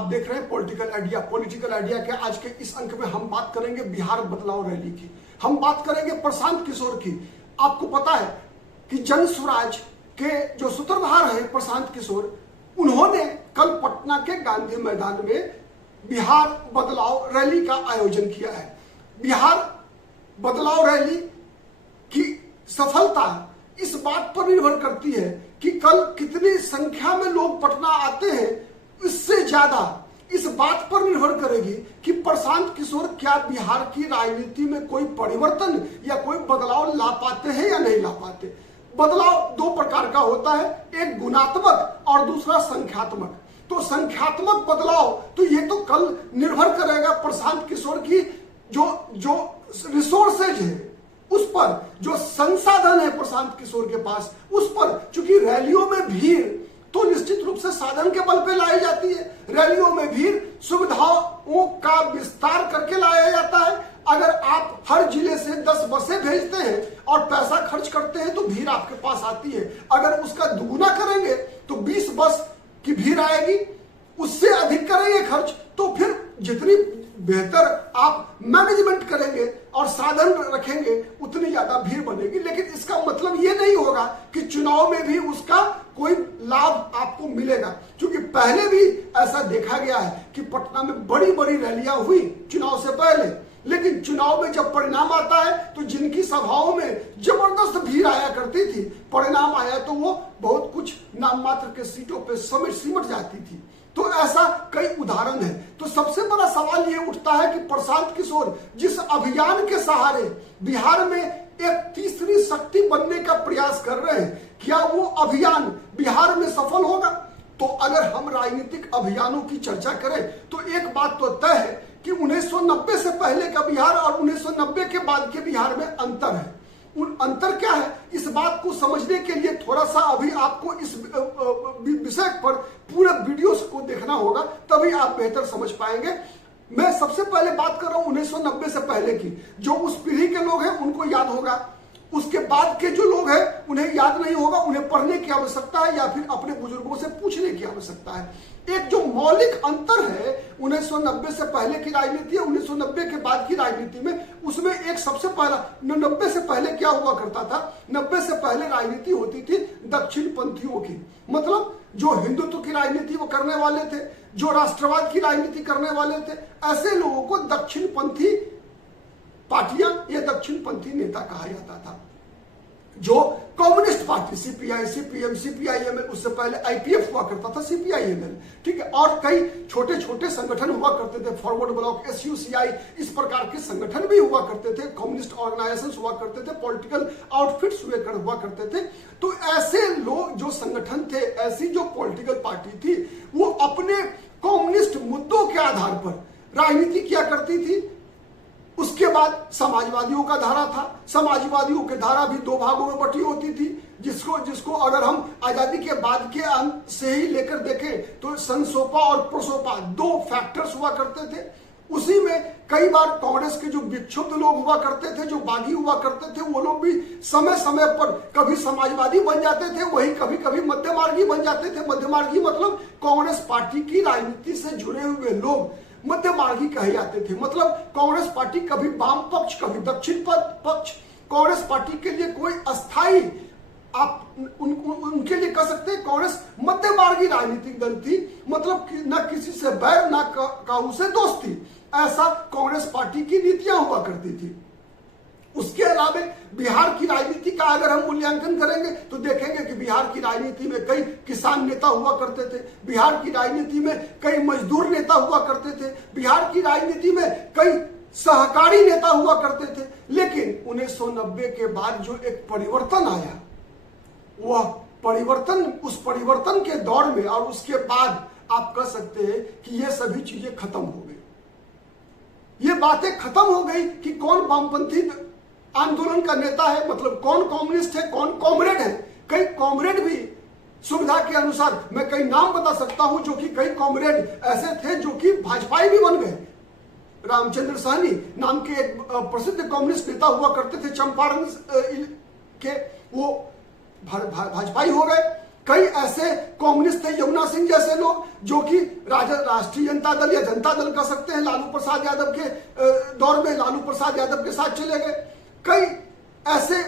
आप देख रहे हैं पॉलिटिकल आइडिया के आज के इस अंक में हम बात करेंगे बिहार बदलाव रैली की, हम बात करेंगे प्रशांत किशोर की। आपको पता है कि जन स्वराज के जो सूत्रधार हैं प्रशांत किशोर, उन्होंने कल पटना के गांधी मैदान में बिहार बदलाव रैली का आयोजन किया है। बिहार बदलाव रैली की सफलता इस बात पर निर्भर करती है कि कल कितनी संख्या में लोग पटना आते हैं, इससे ज्यादा इस बात पर निर्भर करेगी कि प्रशांत किशोर क्या बिहार की राजनीति में कोई परिवर्तन या कोई बदलाव ला पाते हैं या नहीं ला पाते। बदलाव दो प्रकार का होता है, एक गुणात्मक और दूसरा संख्यात्मक। तो संख्यात्मक बदलाव तो ये तो कल निर्भर करेगा प्रशांत किशोर की जो रिसोर्सेज है उस पर, जो संसाधन है प्रशांत किशोर के पास उस पर। चूंकि रैलियों में भीड़ तो निश्चित रूप से साधन के बल पे लाई जाती है, रैलियों में भीड़ सुविधाओं का विस्तार करके लाया जाता है। अगर आप हर जिले से 10 बसें भेजते हैं और पैसा खर्च करते हैं तो भीड़ आपके पास आती है। अगर उसका दुगुना करेंगे तो 20 बस की भीड़ आएगी, उससे अधिक करेंगे खर्च तो फिर जितनी बेहतर आप मैनेजमेंट करेंगे और साधन रखेंगे उतनी ज्यादा भीड़ बनेगी। लेकिन इसका मतलब ये नहीं होगा कि चुनाव में भी उसका कोई लाभ आपको मिलेगा, क्योंकि पहले भी ऐसा देखा गया है कि पटना में बड़ी बड़ी रैलियां हुई चुनाव से पहले, लेकिन चुनाव में जब परिणाम आता है तो जिनकी सभाओं में जबरदस्त भीड़ आया करती थी, परिणाम आया तो वो बहुत कुछ नाम मात्र के सीटों पे सिमट जाती थी। तो ऐसा कई उदाहरण है। तो सबसे बड़ा सवाल ये उठता है कि प्रशांत किशोर जिस अभियान के सहारे बिहार में एक तीसरी शक्ति बनने का प्रयास कर रहे हैं, क्या वो अभियान बिहार में सफल होगा? तो अगर हम राजनीतिक अभियानों की चर्चा करें तो एक बात तो तय है कि 1990 से पहले का बिहार और 1990 के बाद के बिहार में अंतर है। अंतर क्या है, इस बात को समझने के लिए थोड़ा सा अभी आपको इस विषय पर पूरे वीडियोस को देखना होगा, तभी आप बेहतर समझ पाएंगे। मैं सबसे पहले बात कर रहा हूं 1990 से पहले की। जो उस पीढ़ी के लोग हैं उनको याद होगा, उसके बाद के जो लोग हैं उन्हें याद नहीं होगा, उन्हें पढ़ने की आवश्यकता है या फिर अपने बुजुर्गों से पूछने की आवश्यकता है। एक जो मौलिक अंतर है 1990 से पहले की राजनीति और 1990 के बाद की राजनीति में, उसमें एक सबसे पहला 90 से पहले क्या हुआ करता था, 90 से पहले राजनीति होती थी दक्षिण पंथियों की, मतलब जो हिंदुत्व की राजनीति वो करने वाले थे, जो राष्ट्रवाद की राजनीति करने वाले थे, ऐसे लोगों को दक्षिण पंथी पार्टियां या दक्षिण पंथी नेता कहा जाता था। जो communist party CPI, CPM, CPIML, उससे पहले आईपीएफ हुआ करता था, सीपीआईएमएल, ठीक है, और कई छोटे छोटे संगठन हुआ करते थे, फॉरवर्ड ब्लॉक, एसयूसीआई, इस प्रकार के संगठन भी हुआ करते थे, कम्युनिस्ट ऑर्गेनाइजेशंस हुआ करते थे, पॉलिटिकल आउटफिट्स हुआ करते थे। तो ऐसे लोग जो संगठन थे, ऐसी जो पॉलिटिकल पार्टी थी, वो अपने कम्युनिस्ट मुद्दों के आधार पर राजनीति किया करती थी। उसके बाद समाजवादियों का धारा था, समाजवादियों की धारा भी दो भागों में बटी होती थी, जिसको अगर हम आजादी के बाद के अंत से ही लेकर देखें तो संसोपा और प्रसोपा दो फैक्टर्स हुआ करते थे। उसी में कई बार कांग्रेस के जो विक्षुब्ध लोग हुआ करते थे, जो बागी हुआ करते थे, वो लोग भी समय समय पर कभी समाजवादी बन जाते थे, वही कभी कभी मध्यमार्गी बन जाते थे। मध्यमार्गी मतलब कांग्रेस पार्टी की राजनीति से जुड़े हुए लोग मध्यमार्गी कहे जाते थे। मतलब कांग्रेस पार्टी कभी वाम पक्ष, कभी दक्षिण पक्ष, कांग्रेस पार्टी के लिए कोई अस्थाई, आप उनके लिए कह सकते हैं कांग्रेस मध्यमार्गी राजनीतिक दल थी, मतलब न किसी से बैर न काहू से दोस्ती, ऐसा कांग्रेस पार्टी की नीतियां हुआ करती थी। उसके अलावा बिहार की राजनीति का अगर हम मूल्यांकन करेंगे तो देखेंगे कि बिहार की राजनीति में कई किसान नेता हुआ करते थे, बिहार की राजनीति में कई मजदूर नेता हुआ करते थे, बिहार की राजनीति में कई सहकारी नेता हुआ करते थे। लेकिन 1990 के बाद जो एक परिवर्तन आया, वह परिवर्तन, उस परिवर्तन के दौर में और उसके बाद आप कह सकते हैं कि ये सभी चीजें खत्म हो गई। ये बातें खत्म हो गई कि कौन वामपंथी आंदोलन का नेता है, मतलब कौन कम्युनिस्ट है, कौन कॉमरेड है। कई कॉमरेड भी सुविधा के अनुसार, मैं कई नाम बता सकता हूं, जो कि कई कॉमरेड ऐसे थे जो कि भाजपाई भी बन गए। रामचंद्र सहनी नाम के एक प्रसिद्ध कम्युनिस्ट नेता हुआ करते थे चंपारण के, वो भाजपाई हो गए। कई ऐसे कम्युनिस्ट थे, यमुना सिंह जैसे लोग, जो कि राष्ट्रीय जनता दल या जनता दल कह सकते हैं, लालू प्रसाद यादव के दौर में लालू प्रसाद यादव के साथ चले गए। कई ऐसे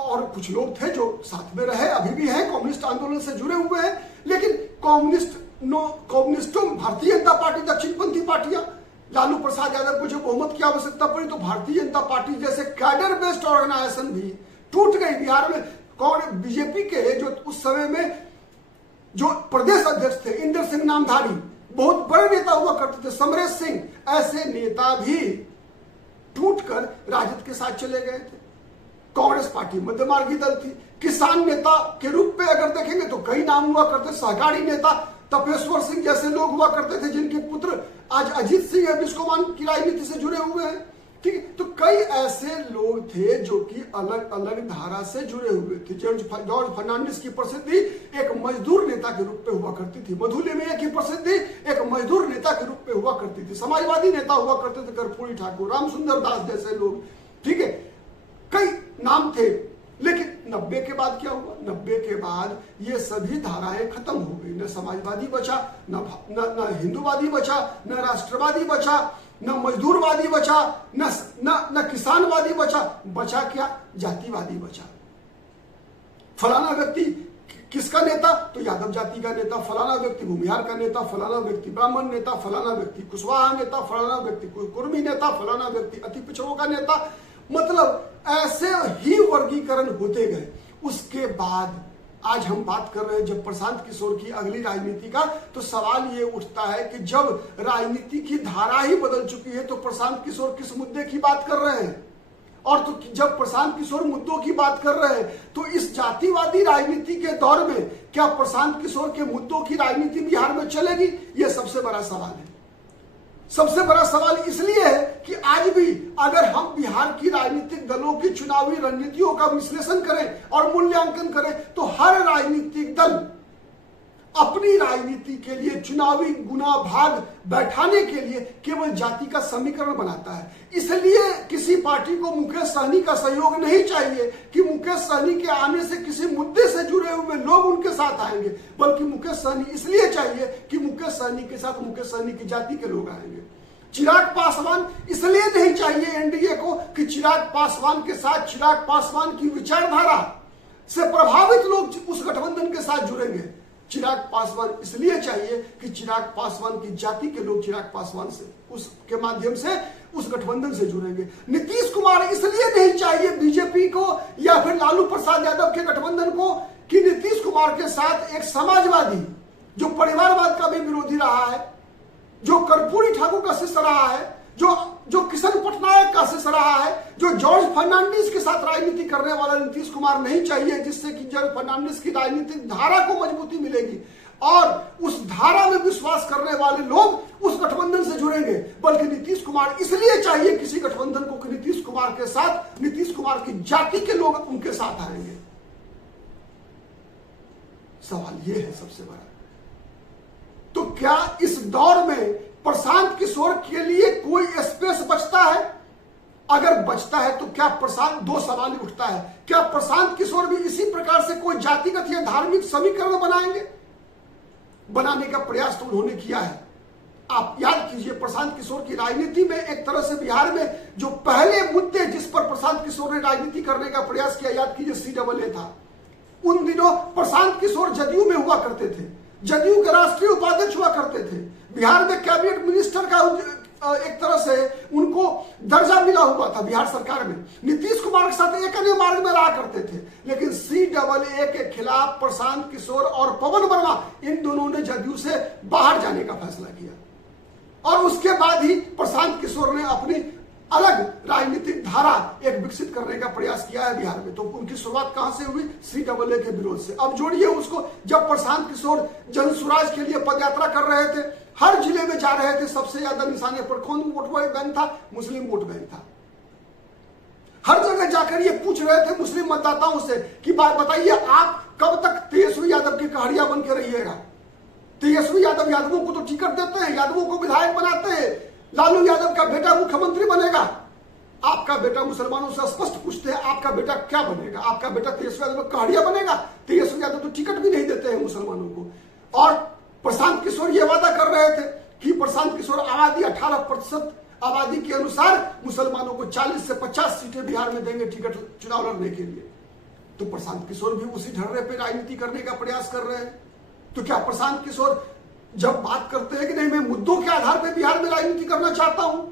और कुछ लोग थे जो साथ में रहे, अभी भी हैं, कम्युनिस्ट आंदोलन से जुड़े हुए हैं। लेकिन कम्युनिस्टों, भारतीय जनता पार्टी, दक्षिणपंथी पार्टियां, लालू प्रसाद यादव को जो बहुमत की आवश्यकता पड़ी तो भारतीय जनता पार्टी जैसे कैडर बेस्ड ऑर्गेनाइजेशन भी टूट गई। बिहार में कौन, बीजेपी के जो उस समय में जो प्रदेश अध्यक्ष थे इंदर सिंह नामधारी, बहुत बड़े नेता हुआ करते थे, समरेश सिंह, ऐसे नेता भी टूटकर राजद के साथ चले गए थे। कांग्रेस पार्टी मध्यमार्गी दल थी। किसान नेता के रूप में अगर देखेंगे तो कई नाम हुआ करते, सहकारी नेता तपेश्वर सिंह जैसे लोग हुआ करते थे, जिनके पुत्र आज अजीत सिंह है, बिस्कोमान की राजनीति से जुड़े हुए हैं। ठीक है, तो कई ऐसे लोग थे जो कि अलग अलग धारा से जुड़े हुए थे। जॉर्ज फर्नांडिस की प्रसिद्धि एक मजदूर नेता के रूप में हुआ करती थी, मधु लिमैया की प्रसिद्धि एक मजदूर नेता के रूप में हुआ करती थी, समाजवादी नेता हुआ करते थे कर्पूरी ठाकुर, रामसुंदर दास जैसे लोग। ठीक है, कई नाम थे। लेकिन 90 के बाद क्या हुआ? 90 के बाद ये सभी धाराएं खत्म हो गई। न समाजवादी बचा, न हिंदूवादी बचा, न राष्ट्रवादी बचा, न मजदूरवादी बचा, न किसानवादी बचा। बचा क्या? जातिवादी बचा। फलाना व्यक्ति किसका नेता? तो यादव जाति का नेता, फलाना व्यक्ति भूमिहार का नेता, फलाना व्यक्ति ब्राह्मण नेता, फलाना व्यक्ति कुशवाहा नेता, फलाना व्यक्ति कुर्मी नेता, फलाना व्यक्ति अति पिछड़ों का नेता। मतलब ऐसे ही वर्गीकरण होते गए। उसके बाद आज हम बात कर रहे हैं जब प्रशांत किशोर की अगली राजनीति का, तो सवाल ये उठता है कि जब राजनीति की धारा ही बदल चुकी है तो प्रशांत किशोर किस मुद्दे की बात कर रहे हैं? और तो जब प्रशांत किशोर मुद्दों की बात कर रहे हैं तो इस जातिवादी राजनीति के दौर में क्या प्रशांत किशोर के मुद्दों की राजनीति बिहार में चलेगी? यह सबसे बड़ा सवाल है। सबसे बड़ा सवाल इसलिए है कि आज भी अगर हम बिहार की राजनीतिक दलों की चुनावी रणनीतियों का विश्लेषण करें और मूल्यांकन करें तो हर राजनीतिक दल अपनी राजनीति के लिए चुनावी गुना भाग बैठाने के लिए केवल जाति का समीकरण बनाता है। इसलिए किसी पार्टी को मुकेश सहनी का सहयोग नहीं चाहिए कि मुकेश सहनी के आने से किसी मुद्दे से जुड़े हुए लोग उनके साथ आएंगे, बल्कि मुकेश सहनी इसलिए चाहिए कि मुकेश सहनी के साथ मुकेश सहनी की जाति के लोग आएंगे। चिराग पासवान इसलिए नहीं चाहिए एनडीए को कि चिराग पासवान के साथ चिराग पासवान की विचारधारा से प्रभावित लोग उस गठबंधन के साथ जुड़ेंगे। चिराग पासवान इसलिए चाहिए कि चिराग पासवान की जाति के लोग चिराग पासवान से उसके माध्यम से उस गठबंधन से जुड़ेंगे। नीतीश कुमार इसलिए नहीं चाहिए बीजेपी को या फिर लालू प्रसाद यादव के गठबंधन को कि नीतीश कुमार के साथ एक समाजवादी जो परिवारवाद का भी विरोधी रहा है, जो कर्पूरी ठाकुर का शिष्य रहा है, जो किशन पटनायक का शिष्य रहा है, जो जॉर्ज फर्नांडिस के साथ राजनीति करने वाला नीतीश कुमार नहीं चाहिए, जिससे कि जॉर्ज फर्नांडिस की राजनीतिक धारा को मजबूती मिलेगी और उस धारा में विश्वास करने वाले लोग उस गठबंधन से जुड़ेंगे। बल्कि नीतीश कुमार इसलिए चाहिए किसी गठबंधन को कि नीतीश कुमार के साथ नीतीश कुमार की जाति के लोग उनके साथ आएंगे। सवाल यह है सबसे बड़ा। तो क्या इस दौर में प्रशांत किशोर के लिए कोई स्पेस बचता है? अगर बचता है तो क्या प्रशांत, दो सवाल उठता है, क्या प्रशांत किशोर भी इसी प्रकार से कोई जातिगत या धार्मिक समीकरण बनाएंगे? बनाने का प्रयास तो उन्होंने किया है। आप याद कीजिए प्रशांत किशोर की राजनीति में एक तरह से बिहार में जो पहले मुद्दे जिस पर प्रशांत किशोर ने राजनीति करने का प्रयास किया, याद कीजिए CAA था। उन दिनों प्रशांत किशोर जदयू में हुआ करते थे, जदयू के राष्ट्रीय उपाध्यक्ष हुआ करते थे, बिहार में कैबिनेट मिनिस्टर का एक तरह से उनको दर्जा मिला हुआ था बिहार सरकार में। नीतीश कुमार के साथ एक अन्य मार्ग में रहा करते थे। लेकिन CAA के खिलाफ प्रशांत किशोर और पवन वर्मा इन दोनों ने जदयू से बाहर जाने का फैसला किया और उसके बाद ही प्रशांत किशोर ने अपनी अलग राजनीतिक धारा एक विकसित करने का प्रयास किया है बिहार में। तो उनकी शुरुआत कहां से हुई? CAA के विरोध से। अब जोड़िए उसको, जब प्रशांत किशोर जनसुराज के लिए पदयात्रा कर रहे थे, हर जिले में जा रहे थे, सबसे ज्यादा निशाने पर कौन वोट बैंक था? मुस्लिम वोट बैंक था। हर जगह जाकर ये पूछ रहे थे मुस्लिम मतदाताओं से कि बात बताइए, आप कब तक तेजस्वी यादव के कहाड़िया बन के रहिएगा? तेजस्वी यादव यादवों को तो टिकट देते हैं, यादवों को विधायक बनाते हैं, लालू यादव का बेटा मुख्यमंत्री बनेगा, आपका बेटा मुसलमानों से स्पष्ट पूछते हैं आपका बेटा क्या बनेगा, आपका बेटा तेजस्वी यादव कहाड़िया बनेगा? तेजस्वी यादव तो टिकट भी नहीं देते हैं मुसलमानों को। और प्रशांत किशोर ये वादा कर रहे थे कि प्रशांत किशोर आबादी 18% आबादी के अनुसार मुसलमानों को 40 से 50 सीटें बिहार में देंगे टिकट चुनाव लड़ने के लिए। तो प्रशांत किशोर भी उसी ढर्रे पे राजनीति करने का प्रयास कर रहे हैं। तो क्या प्रशांत किशोर जब बात करते हैं कि नहीं मैं मुद्दों के आधार पर बिहार में राजनीति करना चाहता हूं,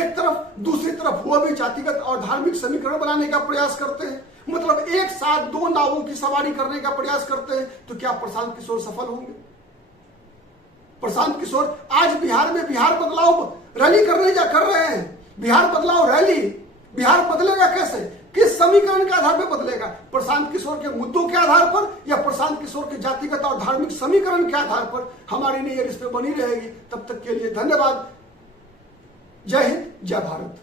एक तरफ, दूसरी तरफ वो भी जातिगत और धार्मिक समीकरण बनाने का प्रयास करते हैं, मतलब एक साथ दो नावों की सवारी करने का प्रयास करते हैं, तो क्या प्रशांत किशोर सफल होंगे? प्रशांत किशोर आज बिहार में बिहार बदलाव रैली कर रहे हैं। बिहार बदलाव रैली, बिहार बदलेगा कैसे, किस समीकरण के आधार पर बदलेगा? प्रशांत किशोर के मुद्दों के आधार पर या प्रशांत किशोर के जातिगत और धार्मिक समीकरण के आधार पर? हमारी नजर इस पर बनी रहेगी। तब तक के लिए धन्यवाद। जय हिंद, जय भारत।